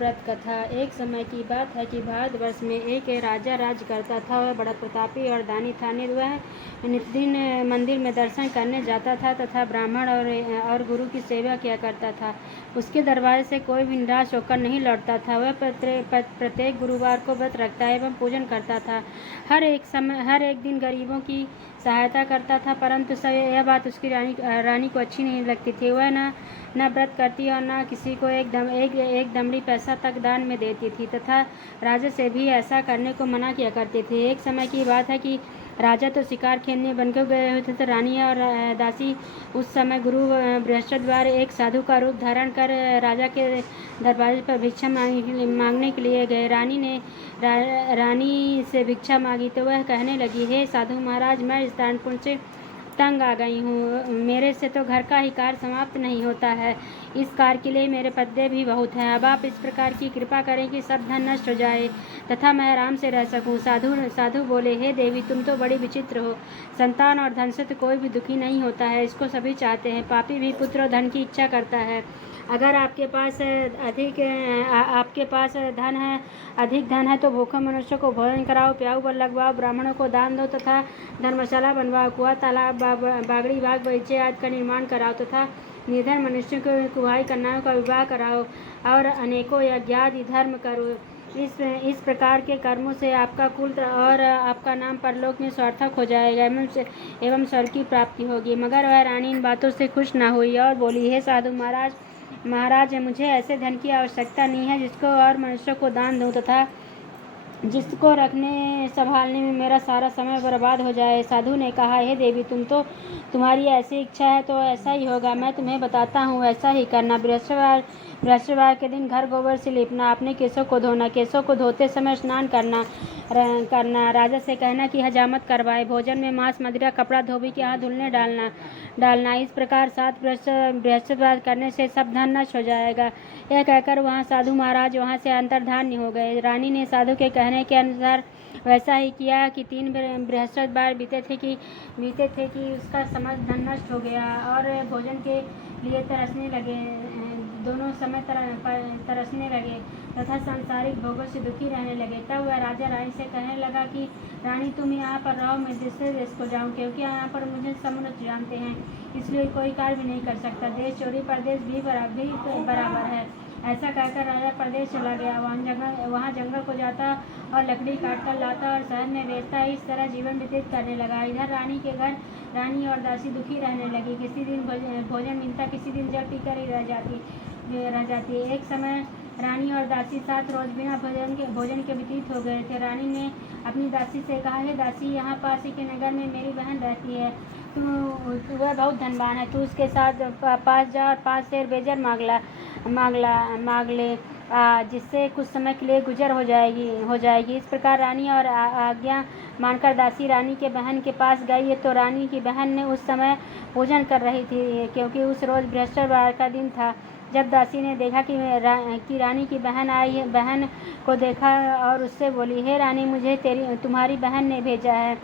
व्रत कथा। एक समय की बात है कि भारतवर्ष में एक राजा राज करता था। वह बड़ा प्रतापी और दानी था। वह नित्यदिन मंदिर में दर्शन करने जाता था तथा ब्राह्मण और गुरु की सेवा किया करता था। उसके दरबार से कोई भी निराश होकर नहीं लौटता था। वह प्रत्येक गुरुवार को व्रत रखता एवं पूजन करता था। हर एक दिन गरीबों की सहायता करता था, परंतु यह बात उसकी रानी को अच्छी नहीं लगती थी। वह न व्रत करती और न किसी को एक दमड़ी पैसा तक दान में देती थी तथा राजा से भी ऐसा करने को मना किया करती थी। एक समय की बात है कि राजा तो शिकार खेलने बनकर गए हुए थे, तो रानी और दासी उस समय गुरु बृहस्पतिवार एक साधु का रूप धारण कर राजा के दरवाजे पर भिक्षा मांगने के लिए गए। रानी से भिक्षा मांगी तो वह कहने लगी, हे साधु महाराज, मैं इस दानपुण्य से तंग आ गई हूँ। मेरे से तो घर का ही कार्य समाप्त नहीं होता है। इस कार्य के लिए मेरे पद्य भी बहुत हैं। अब आप इस प्रकार की कृपा करें कि सब धन नष्ट हो जाए तथा मैं आराम से रह सकूं। साधु बोले, हे देवी, तुम तो बड़ी विचित्र हो। संतान और धन से तो कोई भी दुखी नहीं होता है, इसको सभी चाहते हैं। पापी भी पुत्र और धन की इच्छा करता है। अगर आपके पास अधिक धन है तो भूखे मनुष्य को भोजन कराओ, प्याऊ पर लगवाओ, ब्राह्मणों को दान दो तथा धर्मशाला बनवाओ, कुआं, तालाब, बागड़ी, बाग बगीचे आदि का निर्माण कराओ तथा निर्धन मनुष्यों को कुहाई कन्याओं का विवाह कराओ और अनेकों यज्ञादि धर्म करो। इस प्रकार के कर्मों से आपका कुल और आपका नाम परलोक में सार्थक हो जाएगा एवं स्वर्ग की प्राप्ति होगी। मगर वह रानी इन बातों से खुश न हुई और बोली, हे साधु महाराज, मुझे ऐसे धन की आवश्यकता नहीं है जिसको और मनुष्यों को दान दूं तथा जिसको रखने संभालने में मेरा सारा समय बर्बाद हो जाए। साधु ने कहा, हे देवी, तुम्हारी ऐसी इच्छा है तो ऐसा ही होगा। मैं तुम्हें बताता हूँ, ऐसा ही करना। बृहस्पतिवार के दिन घर गोबर से लीपना, अपने केसों को धोना, केसों को धोते समय स्नान करना, राजा से कहना कि हजामत करवाए, भोजन में मांस, मदिरा, कपड़ा, धोबी के हाथ धुलने डालना। इस प्रकार 7 बृहस्पतिवार करने से सब धन नष्ट हो जाएगा। यह कहकर वहाँ साधु महाराज वहाँ से अंतर्धान हो गए। रानी ने साधु के कहने के अनुसार वैसा ही किया कि 3 बृहस्पतिवार बीते थे कि उसका समस्त धन नष्ट हो गया और भोजन के लिए तरसने लगे। दोनों समय तरसने लगे तथा सांसारिक भोगों से दुखी रहने लगे। तब वह राजा रानी से कहने लगा कि रानी, तुम यहाँ पर रहो, मैं दूसरे देश को जाऊँ, क्योंकि यहाँ पर मुझे सब मनुष्य जानते हैं, इसलिए कोई कार्य भी नहीं कर सकता। देश चोरी परदेश भी बराबर है। ऐसा कहकर राजा प्रदेश चला गया। वहाँ जंगल को जाता और लकड़ी काट कर लाता और शहर में बेचता। इस तरह जीवन व्यतीत करने लगा। इधर रानी के घर रानी और दासी दुखी रहने लगी। किसी दिन भोजन मिलता, किसी दिन जल पीकर ही रह जाती। एक समय रानी और दासी 7 रोज बिना भोजन के व्यतीत हो गए थे। रानी ने अपनी दासी से कहा, हे दासी, यहाँ पास ही के नगर में मेरी बहन रहती है। वह बहुत धनवान है। तू उसके साथ पास जा और 5 सेर बेजर मांग ले, जिससे कुछ समय के लिए गुजर हो जाएगी। इस प्रकार रानी और आज्ञा मानकर दासी रानी के बहन के पास गई तो रानी की बहन ने उस समय पूजन कर रही थी, क्योंकि उस रोज बृहस्पतिवार का दिन था। जब दासी ने देखा कि रानी की बहन आई, बहन को देखा और उससे बोली, हे रानी, मुझे तुम्हारी बहन ने भेजा है,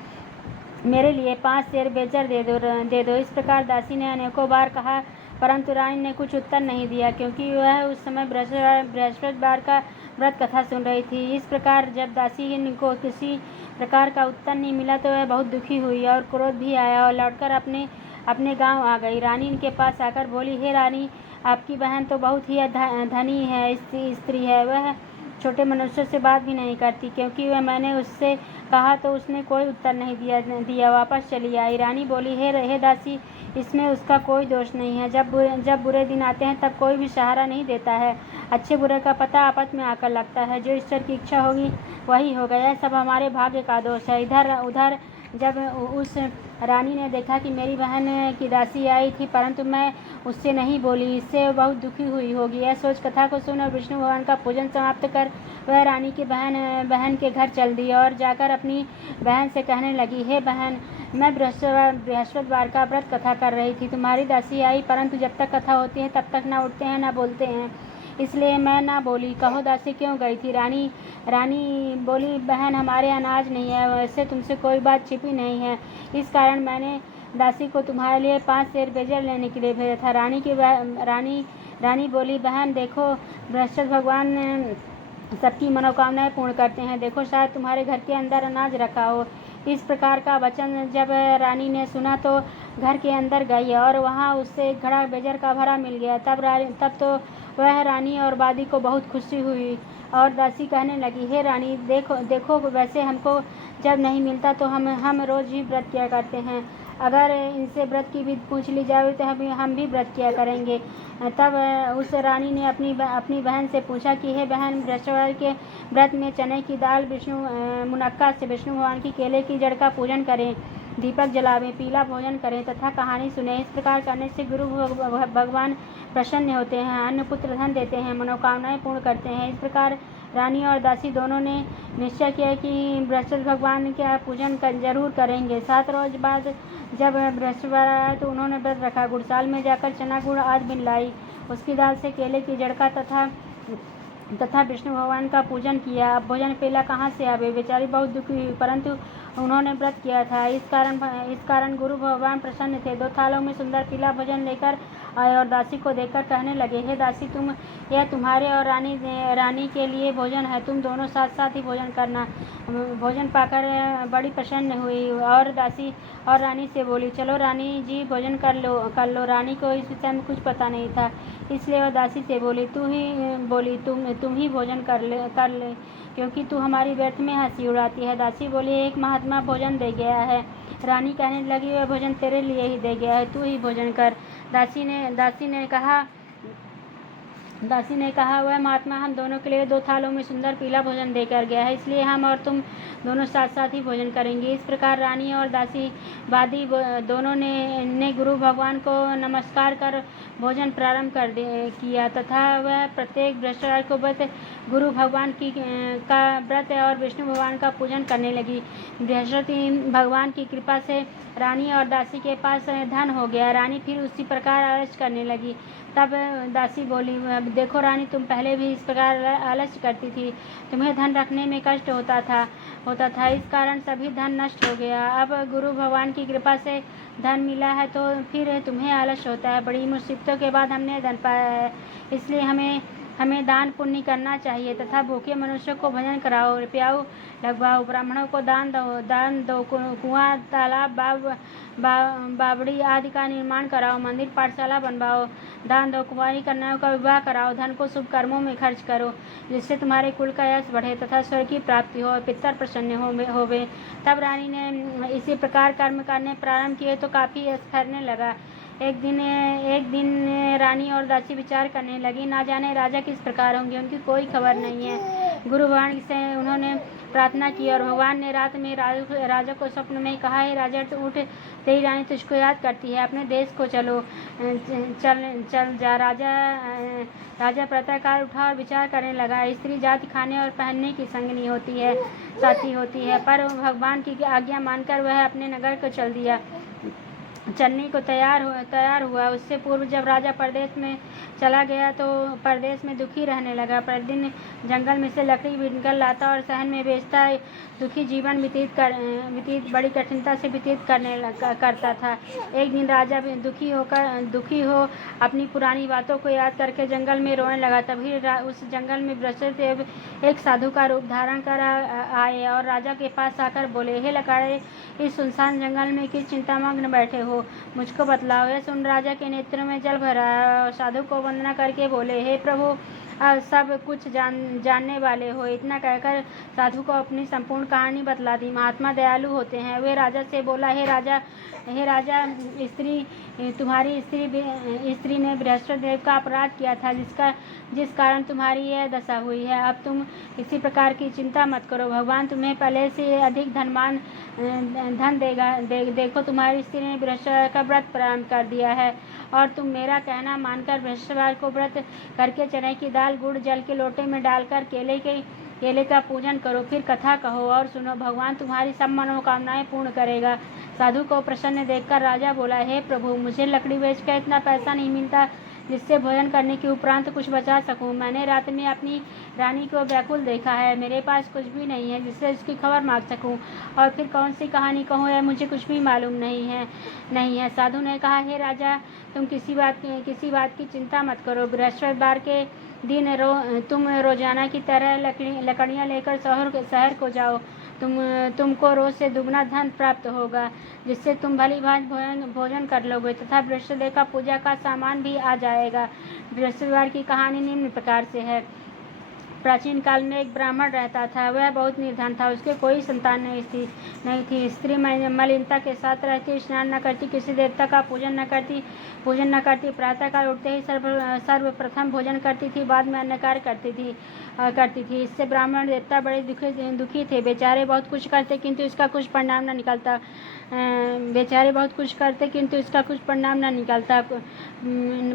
मेरे लिए 5 सेर बेजर दे दो। इस प्रकार दासी ने अनेकों बार कहा, परंतु रानी ने कुछ उत्तर नहीं दिया, क्योंकि वह उस समय बृहस्पतिवार का व्रत कथा सुन रही थी। इस प्रकार जब दासी को किसी प्रकार का उत्तर नहीं मिला तो वह बहुत दुखी हुई और क्रोध भी आया और लौटकर अपने गांव आ गई। रानी के पास आकर बोली, हे रानी, आपकी बहन तो बहुत ही धनी है, स्त्री है। वह छोटे मनुष्यों से बात भी नहीं करती, क्योंकि वह मैंने उससे कहा तो उसने कोई उत्तर नहीं दिया, वापस चली आई। रानी बोली, हे दासी, इसमें उसका कोई दोष नहीं है। जब बुरे दिन आते हैं तब कोई भी सहारा नहीं देता है। अच्छे बुरे का पता आपस में आकर लगता है। जो ईश्वर की इच्छा होगी वही होगा। यह सब हमारे भाग्य का दोष है। इधर उधर जब उस रानी ने देखा कि मेरी बहन की दासी आई थी, परंतु मैं उससे नहीं बोली, इससे बहुत दुखी हुई होगी। यह सोच कथा को सुन और विष्णु भगवान का पूजन समाप्त कर वह रानी की बहन के घर चल दी और जाकर अपनी बहन से कहने लगी, हे बहन, मैं बृहस्पतिवार का व्रत कथा कर रही थी। तुम्हारी दासी आई, परंतु जब तक कथा होती है तब तक न उठते हैं न बोलते हैं, इसलिए मैं ना बोली। कहो दासी क्यों गई थी? रानी बोली, बहन, हमारे अनाज नहीं है, वैसे तुमसे कोई बात छिपी नहीं है, इस कारण मैंने दासी को तुम्हारे लिए 5 सेर बेजर लेने के लिए भेजा था। रानी रानी बोली, बहन देखो, बृहस्पति भगवान सबकी मनोकामनाएं पूर्ण करते हैं। देखो, शायद तुम्हारे घर के अंदर अनाज रखा हो। इस प्रकार का वचन जब रानी ने सुना तो घर के अंदर गई और वहाँ उससे एक घड़ा बेजर का भरा मिल गया। तब तो वह रानी और बादी को बहुत खुशी हुई और दासी कहने लगी, हे रानी, देखो देखो, वैसे हमको जब नहीं मिलता तो हम रोज ही व्रत किया करते हैं। अगर इनसे व्रत की विधि पूछ ली जाए तो हम भी व्रत किया करेंगे। तब उस रानी ने अपनी बहन से पूछा कि हे बहन, बृहस्पतिवार के व्रत में चने की दाल, मुनक्का से विष्णु भगवान की केले की जड़ का पूजन करें, दीपक जलावें, पीला भोजन करें तथा कहानी सुने। इस प्रकार करने से गुरु भगवान प्रसन्न होते हैं, अन्न पुत्र धन देते हैं, मनोकामनाएं पूर्ण करते हैं। इस प्रकार रानी और दासी दोनों ने निश्चय किया कि बृहस्पति भगवान का पूजन जरूर करेंगे। 7 रोज बाद जब बृहस्पतिवार आया तो उन्होंने व्रत रखा। गुड़साल में जाकर चना गुड़ आज बिन लाई, उसकी दाल से केले की जड़ का तथा विष्णु भगवान का पूजन किया। अब भोजन पेला कहाँ से आवे? बेचारी बहुत दुखी हुई, परंतु उन्होंने व्रत किया था। इस कारण गुरु भगवान प्रसन्न थे। 2 थालों में सुंदर पीला भोजन लेकर आए और दासी को देखकर कहने लगे, हे दासी, यह तुम्हारे और रानी के लिए भोजन है, तुम दोनों साथ साथ ही भोजन करना। भोजन पाकर बड़ी प्रसन्न हुई और दासी और रानी से बोली, चलो रानी जी, भोजन कर लो। रानी को इस विषय में कुछ पता नहीं था, इसलिए वह दासी से बोली, तुम ही भोजन कर ले, क्योंकि तू हमारी व्यर्थ में हंसी उड़ाती है। दासी बोली, एक महात्मा भोजन दे गया है। रानी कहने लगी, वह भोजन तेरे लिए ही दे गया है, तू ही भोजन कर। दासी ने कहा, वह महात्मा हम दोनों के लिए 2 थालों में सुंदर पीला भोजन देकर गया है, इसलिए हम और तुम दोनों साथ साथ ही भोजन करेंगे। इस प्रकार रानी और दासी वादी दोनों ने गुरु भगवान को नमस्कार कर भोजन प्रारंभ किया तथा वह प्रत्येक बृहस्पतिवार को गुरु भगवान का व्रत और विष्णु भगवान का पूजन करने लगी। बृहस्पति भगवान की कृपा से रानी और दासी के पास धन हो गया। रानी फिर उसी प्रकार आलस्य करने लगी। तब दासी बोली, देखो रानी, तुम पहले भी इस प्रकार आलस्य करती थी, तुम्हें धन रखने में कष्ट होता था, इस कारण सभी धन नष्ट हो गया। अब गुरु भगवान की कृपा से धन मिला है तो फिर तुम्हें आलस्य होता है। बड़ी मुसीबतों के बाद हमने धन पाया है, इसलिए हमें दान पुण्य करना चाहिए तथा भूखे मनुष्यों को भोजन कराओ, पियाओ, लगवाओ, ब्राह्मणों को दान दो, कुआं, तालाब, बावड़ी आदि का निर्माण कराओ, मंदिर पाठशाला बनवाओ, दान दो, कुंवारी कन्याओं का विवाह कराओ, धन को शुभ कर्मों में खर्च करो, जिससे तुम्हारे कुल का यश बढ़े तथा स्वर्ग की प्राप्ति हो और पितर प्रसन्न होवे। तब रानी ने इसी प्रकार कर्म करने प्रारंभ किए तो काफी यश फैलने लगा। एक दिन रानी और दासी विचार करने लगी, ना जाने राजा किस प्रकार होंगे, उनकी कोई खबर नहीं है। गुरु भगवान से उन्होंने प्रार्थना की और भगवान ने रात में राजा को स्वप्न में कहा, हे राजा, उठ, तेरी रानी तुझको याद करती है, अपने देश को चल जा। राजा प्रातःकाल उठा और विचार करने लगा। स्त्री जाति खाने और पहनने की संगनी होती है, साथी होती है, पर भगवान की आज्ञा मानकर वह अपने नगर को चलने को तैयार हुआ। उससे पूर्व जब राजा परदेश में चला गया तो परदेश में दुखी रहने लगा। प्रतिदिन जंगल में से लकड़ी बीनकर लाता और शहर में बेचता दुखी जीवन बड़ी कठिनता से व्यतीत करता था। एक दिन राजा दुखी हो अपनी पुरानी बातों को याद करके जंगल में रोने लगा। तभी उस जंगल में बृहस्पति एक साधु का रूप धारण कर आए और राजा के पास आकर बोले, हे लकाड़े, इस सुनसान जंगल में किस चिंतामग्न बैठे हो, मुझको बतलाओ। यह सुन राजा के नेत्र में जल भरा और साधु को वंदना करके बोले, हे प्रभु, सब कुछ जानने वाले हो। इतना कहकर साधु को अपनी संपूर्ण कहानी बतला दी। महात्मा दयालु होते हैं। वे राजा से बोला, हे राजा, तुम्हारी स्त्री ने बृहस्पति देव का अपराध किया था, जिस कारण तुम्हारी यह दशा हुई है। अब तुम किसी प्रकार की चिंता मत करो, भगवान तुम्हें पहले से अधिक धन देगा। देखो, तुम्हारी स्त्री ने बृहस्पतिवार का व्रत प्रारंभ कर दिया है और तुम मेरा कहना मानकर बृहस्पतिवार को व्रत करके चने की दाल गुड़ जल के लोटे में डालकर केले का पूजन करो, फिर कथा कहो और सुनो, भगवान तुम्हारी सब मनोकामनाएं पूर्ण करेगा। साधु को प्रसन्न देखकर राजा बोला, हे प्रभु, मुझे लकड़ी बेचकर इतना पैसा नहीं मिलता जिससे भोजन करने के उपरांत कुछ बचा सकूं। मैंने रात में अपनी रानी को व्याकुल देखा है, मेरे पास कुछ भी नहीं है जिससे उसकी खबर मांग सकूं, और फिर कौन सी कहानी कहूँ यह मुझे कुछ भी मालूम नहीं है। साधु ने कहा, हे राजा, तुम किसी बात की चिंता मत करो। बृहस्पतिवार के दिन तुम रोजाना की तरह लकड़ियाँ लेकर शहर को जाओ। तुमको रोज से दुगना धन प्राप्त होगा, जिससे तुम भली भांति भोजन कर लोगे तथा बृहस्पतिदेव का पूजा का सामान भी आ जाएगा। बृहस्पतिवार की कहानी निम्न प्रकार से है। प्राचीन काल में एक ब्राह्मण रहता था। वह बहुत निर्धन था, उसके कोई संतान नहीं थी। स्त्री मलिनता के साथ रहती, स्नान न करती, किसी देवता का पूजन न करती। प्रातःकाल उठते ही सर्वप्रथम भोजन करती थी, बाद में अन्य कार्य करती थी। इससे ब्राह्मण देवता बड़े दुखी थे। बेचारे बहुत कुछ करते किंतु इसका कुछ परिणाम न निकलता।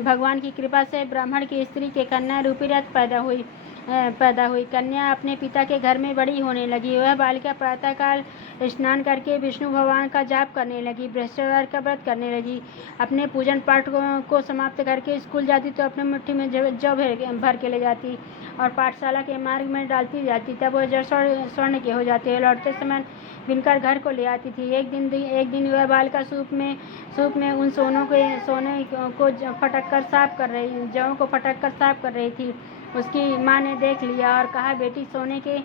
भगवान की कृपा से ब्राह्मण की स्त्री के कन्या रूपी रथ पैदा हुई। कन्या अपने पिता के घर में बड़ी होने लगी। वह बालिका प्रातःकाल स्नान करके विष्णु भगवान का जाप करने लगी, बृहस्पतिवार का व्रत करने लगी। अपने पूजन पाठ को समाप्त करके स्कूल जाती तो अपने मुट्ठी में जौ भर के ले जाती और पाठशाला के मार्ग में डालती जाती। तब वह जड़ स्वर्ण के हो जाते। लौटते समय बिनकर घर को ले आती थी। एक दिन वह बालिका सूप में उन सोने को फटक कर साफ कर रही थी। उसकी माँ ने देख लिया और कहा, बेटी, सोने के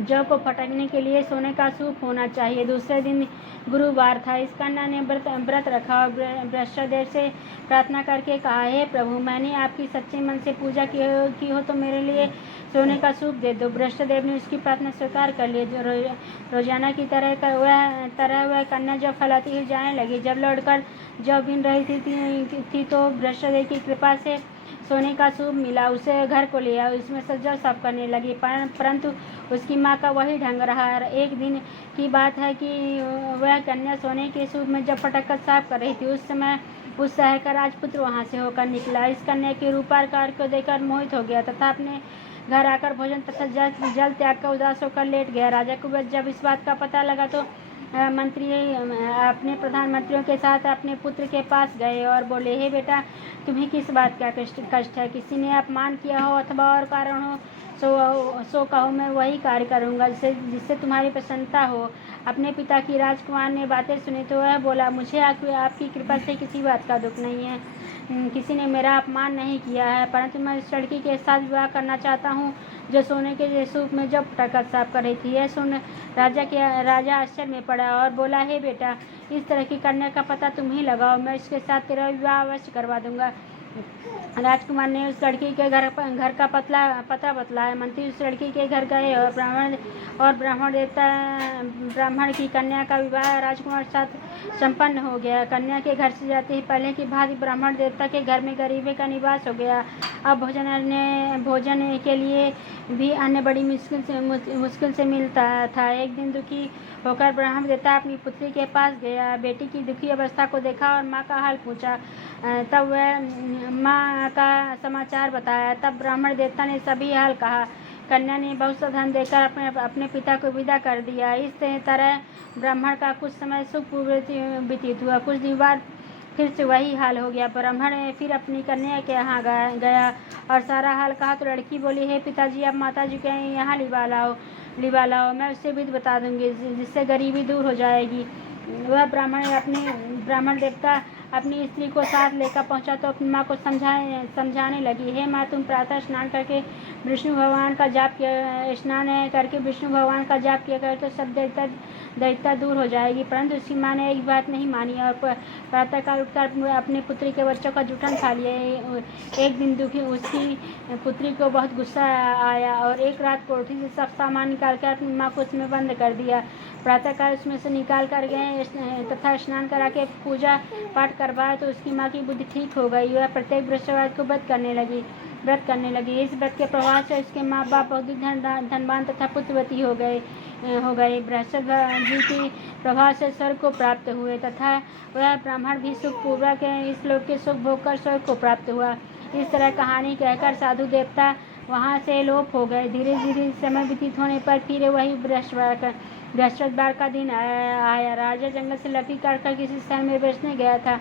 जौ को फटकने के लिए सोने का सूप होना चाहिए। दूसरे दिन गुरुवार था। इस कन्या ने व्रत रखा और बृहस्पतिदेव से प्रार्थना करके कहा, हे प्रभु, मैंने आपकी सच्चे मन से पूजा की हो तो मेरे लिए सोने का सूप दे दो। बृहस्पतिदेव ने उसकी प्रार्थना स्वीकार कर ली। रोजाना की तरह वह कन्या जौ फैलाती हुई जाने लगी। जब लौटकर जौ बीन रही थी तो बृहस्पतिदेव की कृपा से सोने का सूप मिला। उसे घर को ले आया, उसमें से जौ साफ करने लगी, परंतु उसकी माँ का वही ढंग रहा। एक दिन की बात है कि वह कन्या सोने के सूप में जब फटक कर साफ कर रही थी, उस समय उस शहर का राजपुत्र वहां से होकर निकला। इस कन्या के रूपाकार को देखकर मोहित हो गया तथा अपने घर आकर भोजन तथा जल त्याग कर उदास होकर लेट गया। राजा को जब इस बात का पता लगा तो मंत्री अपने प्रधानमंत्रियों के साथ अपने पुत्र के पास गए और बोले, हे बेटा, तुम्हें किस बात का कष्ट है? किसी ने अपमान किया हो अथवा और कारण हो सो कहो, मैं वही कार्य करूँगा जिससे तुम्हारी प्रसन्नता हो। अपने पिता की राजकुमार ने बातें सुनी तो वह बोला, मुझे आपकी कृपा से किसी बात का दुख नहीं है। किसी ने मेरा अपमान नहीं किया है, परंतु मैं इस लड़की के साथ विवाह करना चाहता हूँ जो सोने के सूप में जब फटक साफ कर रही थी। यह सुन राजा आश्चर्य में पड़ा और बोला, हे बेटा, इस तरह की कन्या का पता तुम ही लगाओ, मैं इसके साथ तेरा विवाह अवश्य करवा दूंगा। राजकुमार ने उस लड़की के घर का पता बतलाया। मंत्री उस लड़की के घर गए और ब्राह्मण की कन्या का विवाह राजकुमार के साथ संपन्न हो गया। कन्या के घर से जाते ही पहले की भांति ब्राह्मण देवता के घर में गरीबी का निवास हो गया। अब भोजन के लिए भी अन्न बड़ी मुश्किल से मिलता था। एक दिन दुखी होकर ब्राह्मण देवता अपनी पुत्री के पास गया, बेटी की दुखी अवस्था को देखा और माँ का हाल पूछा। तब वह माँ का समाचार बताया। तब ब्राह्मण देवता ने सभी हाल कहा। कन्या ने बहुत सा धन देकर अपने पिता को विदा कर दिया। इस तरह ब्राह्मण का कुछ समय सुखपूर्वक व्यतीत हुआ। कुछ दिन बाद फिर से वही हाल हो गया। ब्राह्मण फिर अपनी कन्या के यहाँ गया और सारा हाल कहा तो लड़की बोली, हे पिताजी, अब माताजी के यहाँ लिवा लाओ, मैं उससे विधि बता दूंगी जिससे गरीबी दूर हो जाएगी। वह ब्राह्मण देवता अपनी स्त्री को साथ लेकर पहुंचा तो अपनी माँ को समझाने लगी, हे माँ, तुम प्रातः स्नान करके विष्णु भगवान का जाप किया कर तो सब दैत्यता दूर हो जाएगी। परंतु उसकी माँ ने एक बात नहीं मानी और प्रातःकाल उठकर अपने पुत्री के बच्चों का जूठन खा लिया। एक दिन दुखी उसकी पुत्री को बहुत गुस्सा आया और एक रात कोठरी से सब सामान निकाल कर अपनी माँ को उसमें बंद कर दिया। प्रातःकाल उसमें से निकाल कर गए तथा स्नान करा के पूजा पाठ करवाया तो उसकी माँ की बुद्धि ठीक हो गई। वह प्रत्येक बृहस्पतिवार को व्रत करने लगी। इस व्रत के प्रभाव से उसके माँ बाप बहुत धनवान तथा पुत्रवती हो गए। बृहस्पति जी की प्रभाव से स्वर्ग को प्राप्त हुए तथा वह ब्राह्मण भी सुखपूर्वक इस लोक के सुख भोग कर स्वर्ग को प्राप्त हुआ। इस तरह कहानी कहकर साधु देवता वहाँ से लोप हो गए। धीरे धीरे समय व्यतीत होने पर फिर वही बृहस्पतिवार का दिन आया। राजा जंगल से लकड़ी काटकर किसी शहर में बेचने गया था।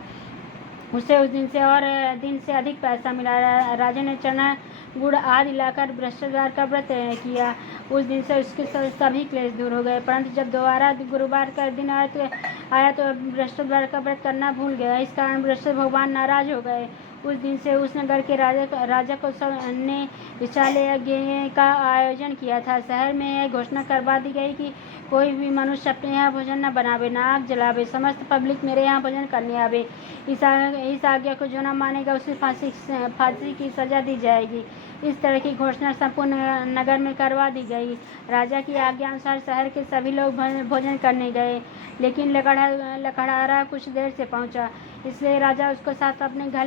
उसे उस दिन से अधिक पैसा मिला। राजा ने चना गुड़ आदि लाकर बृहस्पतिवार का व्रत किया। उस दिन से उसके सभी क्लेश दूर हो गए। परंतु जब दोबारा गुरुवार का दिन आया तो बृहस्पतिवार का व्रत करना भूल गया। इस कारण बृहस्पति भगवान नाराज हो गए। उस दिन से उस नगर के राजा को सब ने विशाल यज्ञ का आयोजन किया था। शहर में यह घोषणा करवा दी गई कि कोई भी मनुष्य अपने यहाँ भोजन न बनावे, न आग जलावे, समस्त पब्लिक मेरे यहाँ भोजन करने आवे। इस आज्ञा को जो न मानेगा उसे फांसी की सजा दी जाएगी। इस तरह की घोषणा संपूर्ण नगर में करवा दी गई। राजा की आज्ञा अनुसार शहर के सभी लोग भोजन करने गए, लेकिन लकड़हारा कुछ देर से पहुंचा, इसलिए राजा उसको साथ अपने घर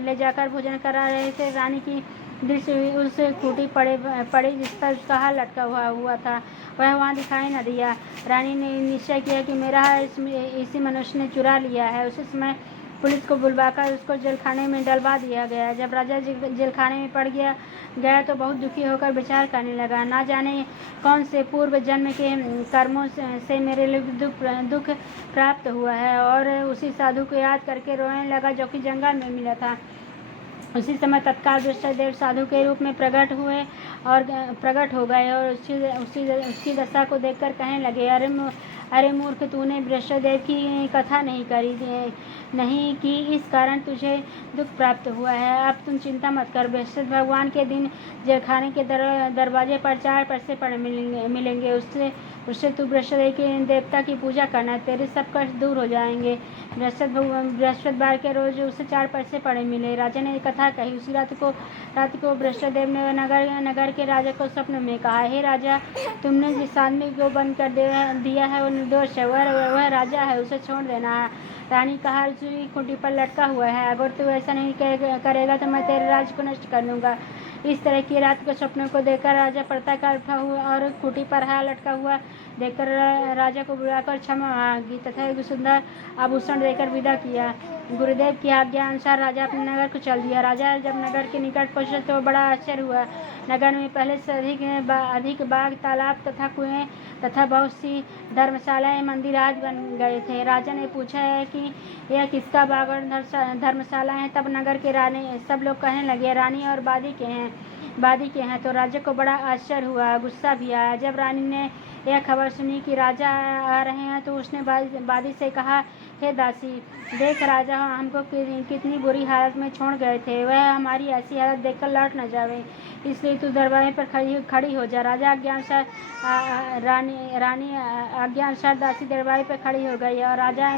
ले जाकर भोजन करा रहे थे। रानी की दृष्टि उस खूंटी पड़ी जिस पर उसका हार लटका हुआ था, वह वहाँ दिखाई न दिया। रानी ने निश्चय किया कि मेरा हार इसी मनुष्य ने चुरा लिया है। उसी समय पुलिस को बुलवाकर उसको जेलखाने में डलवा दिया गया। जब राजा जेलखाने में पड़ गया तो बहुत दुखी होकर विचार करने लगा, ना जाने कौन से पूर्व जन्म के कर्मों से मेरे लिए दुख प्राप्त हुआ है। और उसी साधु को याद करके रोने लगा जो कि जंगल में मिला था। उसी समय तत्काल वृषभदेव साधु के रूप में प्रकट हो गए और उसकी दशा को देखकर कहने लगे, अरे मूर्ख, तूने वृषभदेव की कथा नहीं की, इस कारण तुझे दुख प्राप्त हुआ है। अब तुम चिंता मत कर। वृषभ भगवान के दिन जेलखाने के दरवाजे पर 4 पैसे पड़े मिलेंगे। उससे तू वृषभदेव के देवता की पूजा करना, तेरे सब कष्ट दूर हो जाएंगे। बृहस्पतिवार के रोज उसे 4 पैसे पड़े मिले। राजा ने कथा कही। उसी रात को वृषभदेव ने नगर के राजा को स्वप्न में कहा, हे राजा, तुमने जिस आदमी को बंद कर दिया है वो निर्दोष है, वह राजा है, उसे छोड़ देना है। रानी का हार खूंटी पर लटका हुआ है, अगर तू ऐसा नहीं करेगा तो मैं तेरे राज्य को नष्ट कर दूंगा। इस तरह की रात के स्वप्नों को देखकर राजा प्रातःकाल उठा हुआ और खूंटी पर हार लटका हुआ देखकर राजा को बुलाकर क्षमा मांगी तथा एक सुंदर आभूषण देकर विदा किया। गुरुदेव की आज्ञा अनुसार राजा अपने नगर को चल दिया। राजा जब नगर के निकट पहुंचा तो बड़ा आश्चर्य हुआ। नगर में पहले से अधिक बाग, तालाब तथा कुएं तथा बहुत सी धर्मशालाएं, मंदिर आज बन गए थे। राजा ने पूछा है कि यह किसका बाग और धर्मशाला है। तब नगर के रानी सब लोग कहने लगे, रानी और बादी के हैं। तो राजा को बड़ा आश्चर्य हुआ, गुस्सा भी आया। जब रानी ने यह खबर सुनी कि राजा आ रहे हैं तो उसने बादी से कहा, हे दासी, देख, राजा हमको कितनी बुरी हालत में छोड़ गए थे, वह हमारी ऐसी हालत देखकर लौट न जावे, इसलिए तू दरबार पर खड़ी हो जा। राजा आज्ञा अनुसार रानी आज्ञा अनुसार दासी दरबार पर खड़ी हो गई और राजा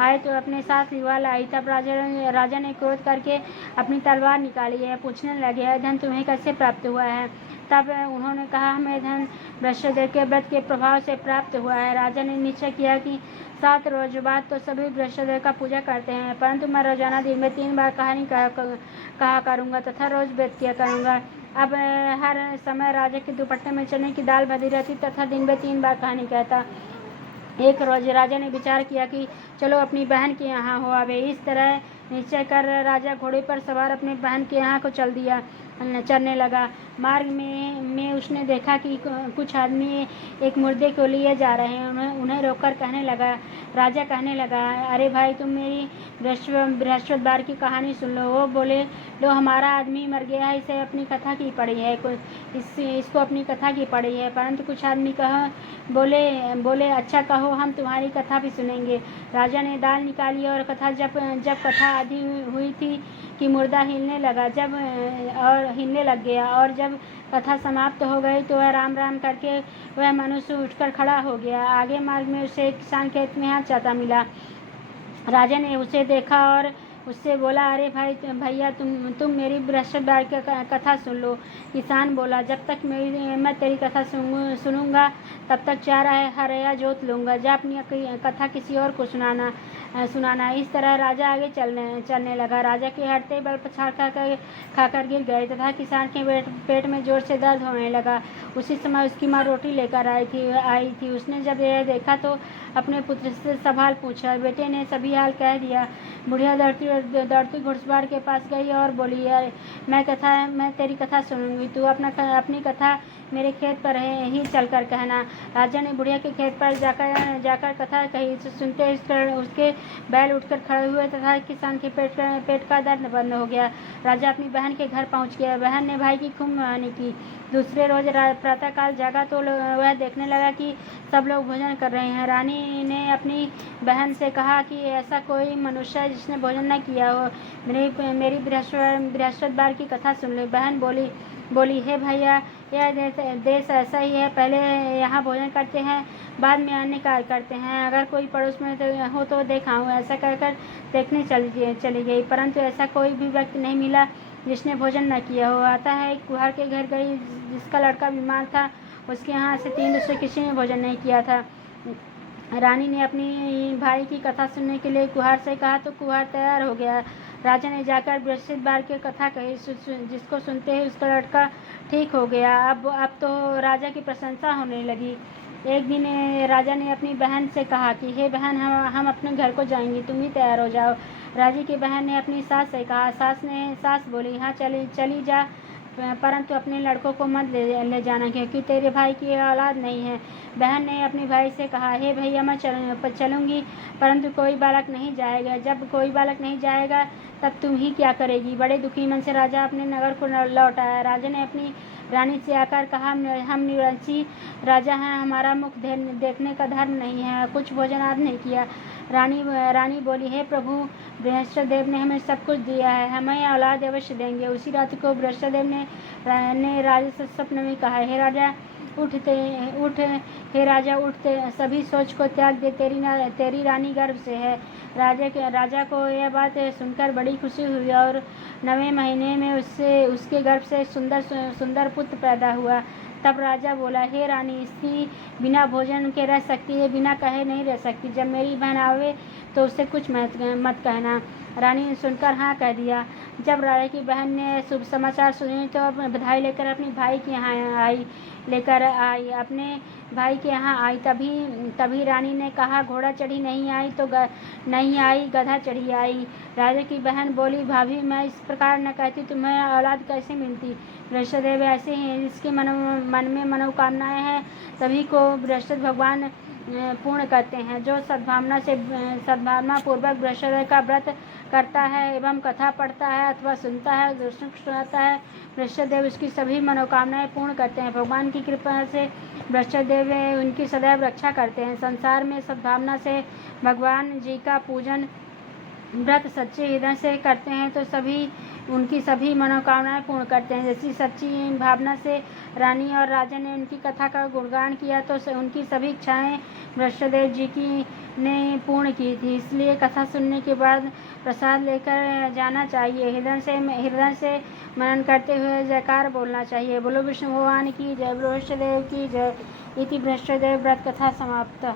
आए तो अपने साथ विवाह लाई। तब राजा ने क्रोध करके अपनी तलवार निकाली है। पूछने लगे, धन तुम्हें कैसे प्राप्त हुआ है? तब उन्होंने कहा, हमें धन वृषभदेव के व्रत के प्रभाव से प्राप्त हुआ है। राजा ने निश्चय किया कि 7 रोज बाद तो सभी वृषभदेव का पूजा करते हैं, परंतु मैं रोजाना दिन में 3 बार कहानी कहा करूँगा तथा रोज व्रत किया करूँगा। अब हर समय राजा के दुपट्टे में चने की दाल बंधी रहती तथा दिन में 3 बार कहानी कहता। एक रोज राजा ने विचार किया कि चलो अपनी बहन के यहाँ हो आवे। इस तरह निश्चय कर राजा घोड़े पर सवार अपनी बहन के यहाँ को चलने लगा। मार्ग में उसने देखा कि कुछ आदमी एक मुर्दे को लिए जा रहे हैं। उन्हें रोककर राजा कहने लगा, अरे भाई, तुम मेरी बृहस्पतिवार की कहानी सुन लो। वो बोले, लो, हमारा आदमी मर गया है, इसे अपनी कथा की पड़ी है, इसको अपनी कथा की पड़ी है। परंतु कुछ आदमी बोले, अच्छा कहो, हम तुम्हारी कथा भी सुनेंगे। राजा ने दाल निकाली और कथा जब कथा आधी हुई थी कि मुर्दा हिलने लग गया और जब कथा समाप्त हो गई तो वह राम राम करके वह मनुष्य उठकर खड़ा हो गया। आगे मार्ग में उसे एक किसान खेत में हाथ जाता मिला। राजा ने उसे देखा और उससे बोला, अरे भैया, तुम मेरी बृहस्पतिवार की कथा सुन लो। किसान बोला, जब तक मैं तेरी कथा सुनूंगा तब तक 4 हरया जोत लूँगा। जा अपनी कथा किसी और को सुनाना। इस तरह राजा आगे चलने लगा। राजा के हटते बल पछाड़ खाकर गिर गए तथा किसान के पेट में जोर से दर्द होने लगा। उसी समय उसकी माँ रोटी लेकर आई थी। उसने जब यह देखा तो अपने पुत्र से सवाल पूछा। बेटे ने सभी हाल कह दिया। बुढ़िया दौड़ती घुड़सवार के पास गई और बोली, मैं तेरी कथा सुनूंगी, तू अपनी कथा मेरे खेत पर ही चलकर कहना। राजा ने बुढ़िया के खेत पर जाकर कथा कही। सुनते उसके बैल उठकर खड़े हुए तथा किसान के पेट का दर्द बंद हो गया। राजा अपनी बहन के घर पहुंच गया। बहन ने भाई की खूब मेहरबानी की। दूसरे रोज प्रातःकाल जागा तो वह देखने लगा कि सब लोग भोजन कर रहे हैं। रानी ने अपनी बहन से कहा कि ऐसा कोई मनुष्य है जिसने भोजन न किया हो, मेरी बृहस्पतिवार की कथा सुन ले। बहन बोली हे भैया, यह देश ऐसा ही है, पहले यहाँ भोजन करते हैं, बाद में अन्य कार्य करते हैं। अगर कोई पड़ोस में हो तो देखाऊँ। ऐसा कहकर देखने चली गई, परंतु ऐसा कोई भी व्यक्ति नहीं मिला जिसने भोजन न किया हो। आता है एक कुम्हार के घर गई जिसका लड़का बीमार था। उसके यहाँ से 3 दिन से किसी ने भोजन नहीं किया था। रानी ने अपनी भाई की कथा सुनने के लिए कुम्हार से कहा तो कुम्हार तैयार हो गया। राजा ने जाकर बृहस्पतिवार की कथा कही, जिसको सुनते ही उसका लड़का ठीक हो गया। अब तो राजा की प्रशंसा होने लगी। एक दिन राजा ने अपनी बहन से कहा कि हे बहन, हम अपने घर को जाएंगे, तुम भी तैयार हो जाओ। राजा की बहन ने अपनी सास से कहा। सास बोली हाँ चली जा, परंतु अपने लड़कों को मत ले जाना, क्योंकि तेरे भाई की औलाद नहीं है। बहन ने अपने भाई से कहा हे भैया, मैं चलूँगी, परंतु कोई बालक नहीं जाएगा। जब कोई बालक नहीं जाएगा तब तुम ही क्या करेगी। बड़े दुखी मन से राजा अपने नगर को लौट आया। राजा ने अपनी रानी से आकर कहा, हम निरंशी राजा हैं, हमारा मुख देखने का धर्म नहीं है, कुछ भोजन आज नहीं किया। रानी बोली हे प्रभु, बृहस्पति देव ने हमें सब कुछ दिया है, हमें औलाद अवश्य देंगे। उसी रात को बृहस्पति देव ने राजा से स्वप्न में कहा, हे राजा उठ, सभी सोच को त्याग दे, तेरी रानी गर्भ से है। राजा को यह बात सुनकर बड़ी खुशी हुई और 9वें महीने में उसके गर्भ से सुंदर पुत्र पैदा हुआ। तब राजा बोला, हे रानी, स्त्री बिना भोजन के रह सकती है, बिना कहे नहीं रह सकती। जब मेरी बहन आवे तो उससे कुछ मत कहना। रानी ने सुनकर हाँ कह दिया। जब राजा की बहन ने शुभ समाचार सुने तो बधाई लेकर अपने भाई के यहाँ अपने भाई के यहाँ आई। तभी रानी ने कहा, घोड़ा चढ़ी नहीं आई, गधा चढ़ी आई। राजा की बहन बोली, भाभी, मैं इस प्रकार न कहती, तुम्हें औलाद कैसे मिलती। बृहस्पति देव ऐसे हैं, जिसके मन में मनोकामनाएं हैं सभी को बृहस्पति भगवान पूर्ण करते हैं। जो सद्भावना पूर्वक बृहस्पति का व्रत करता है एवं कथा पढ़ता है अथवा सुनता है, दर्शन सुनाता है, बृहस्पति देव उसकी सभी मनोकामनाएं पूर्ण करते हैं। भगवान की कृपा से बृहस्पति देव उनकी सदैव रक्षा करते हैं। संसार में सद्भावना से भगवान जी का पूजन व्रत सच्चे हृदय से करते हैं तो उनकी सभी मनोकामनाएं पूर्ण करते हैं। जैसी सच्ची भावना से रानी और राजा ने उनकी कथा का गुणगान किया तो उनकी सभी इच्छाएं बृहस्पति देव जी ने पूर्ण की थी। इसलिए कथा सुनने के बाद प्रसाद लेकर जाना चाहिए। हृदय से मनन करते हुए जयकार बोलना चाहिए। बोलो विष्णु भगवान की जय, बृहस्पति देव की जय। इति बृहस्पति देव व्रत कथा समाप्त।